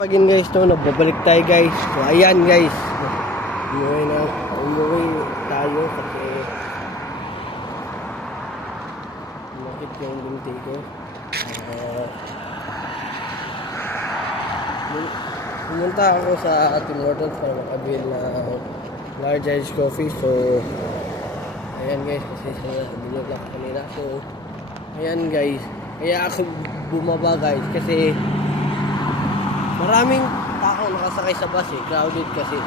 Again guys, no, nagbabalik tayo guys. So ayan guys, umuwi tayo kasi umakit yung binti ko. Pumunta ako sa Tim Hortons para makabil ng large iced coffee. So ayan guys, kasi binigyan ako kanina. So ayan guys, kaya ako bumaba guys kasi maraming tao nakasakay sa bus crowded kasi.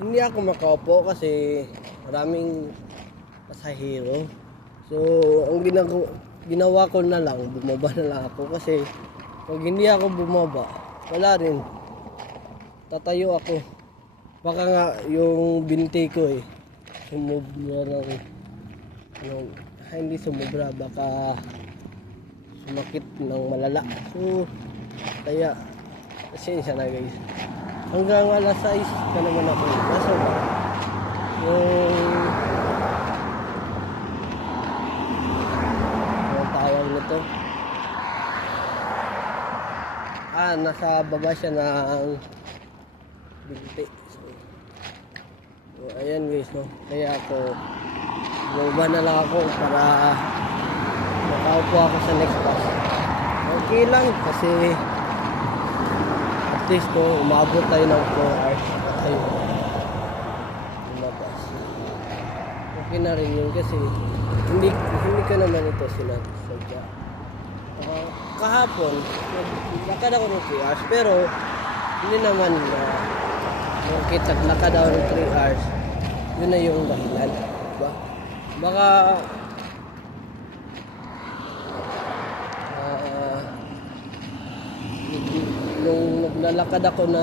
Hindi ako makaupo kasi maraming pasahero. So, ang ginawa ko na lang, bumaba na lang ako kasi pag hindi ako bumaba, wala rin. Tatayo ako. Baka nga yung binti ko sumubra ng hindi sumubra, baka sumakit ng malala. So kaya pasensya na guys, hanggang alas 6 ka naman ako. Kaso yung tawag nito, nasa baba siya ng binti. So ayan guys, no, kaya ako bumaba na lang ako para makaupo ako sa next bus. Okay lang kasi at least umabot tayo ng 4 hours tayo lumabas. Okay na rin yun kasi hindi ka naman ito sinasadya. Kahapon naglakad ako ng 3 hours pero hindi naman nakita naglakad ako ng 3 hours. Yun na yung dahilan, diba? Baka nung naglalakad ako na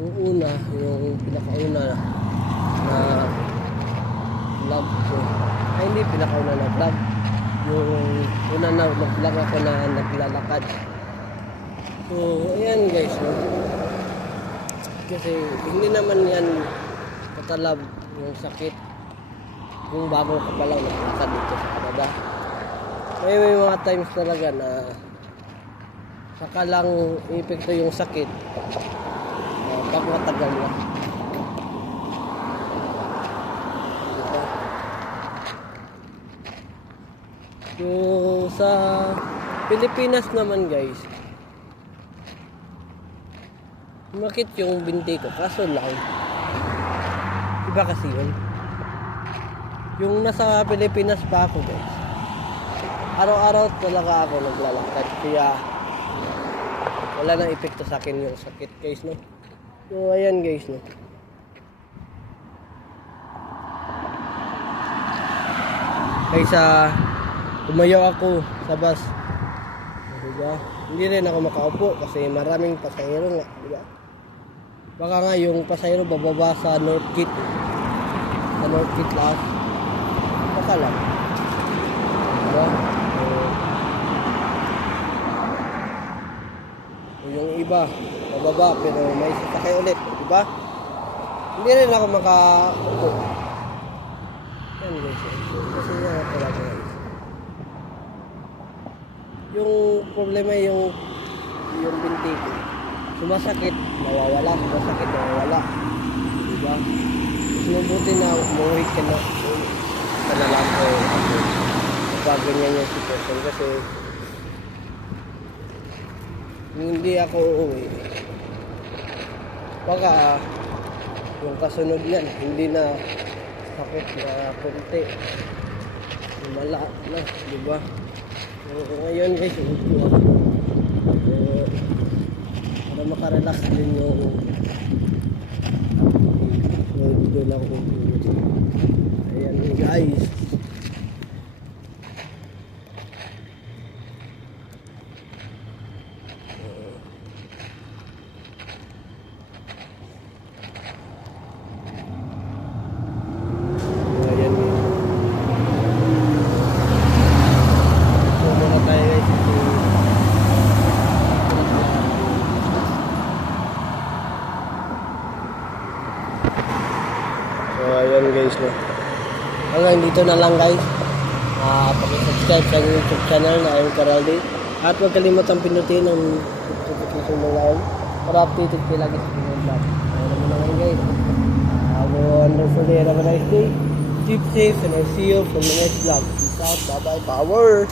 yung pinakauna na vlog ko, hindi pinakauna na vlog, yung una na vlog ako na naglalakad. So ayan guys, no? Kasi hindi naman yan katalab yung sakit kung bago ka pa lang naglakad dito sa Canada. May mga times talaga na saka lang epekto yung sakit pag matagal na. Diba? So sa Pilipinas naman guys, makit yung binti ko, kaso lang iba kasi yun. Yung nasa Pilipinas pa ako guys, araw-araw talaga ako naglalakad, kaya wala nang epekto sa akin yung sakit guys, no? So ayan guys, no? Kaysa tumayo ako sa bus, diba? Hindi rin ako makaupo kasi maraming pasahero nga, diba? Baka nga yung pasahero bababa sa Northgate lang. Baka lang, diba? Yung iba bababa pero may sasakay ulit, diba? Hindi rin ako makaupo. Yan guys, kasi nga talaga guys, yung problema yung binti ko, sumasakit, nawawala, diba? Mabuti na umuwi ka na lang kapag ganyan yung sitwasyon, kasi hindi ako uuwi, baka yung kasunod yan hindi na sakit na kunti, lumala na, diba? So ngayon guys, upo ako para makarelax din yung dito lang ko. Ayan guys, So ayan guys, no. Hanggang dito na lang guys. Pag-subscribe sa YouTube channel na Aaron Caraldi. At huwag kalimutang pinutin ang notification mo ngayon para updated kayo lagi sa Pinoy Vlog. Ayun naman naman guys. Have a wonderful day. Have a nice day. Keep safe and I'll see you from the next vlog. Peace out. Bye-bye. Power!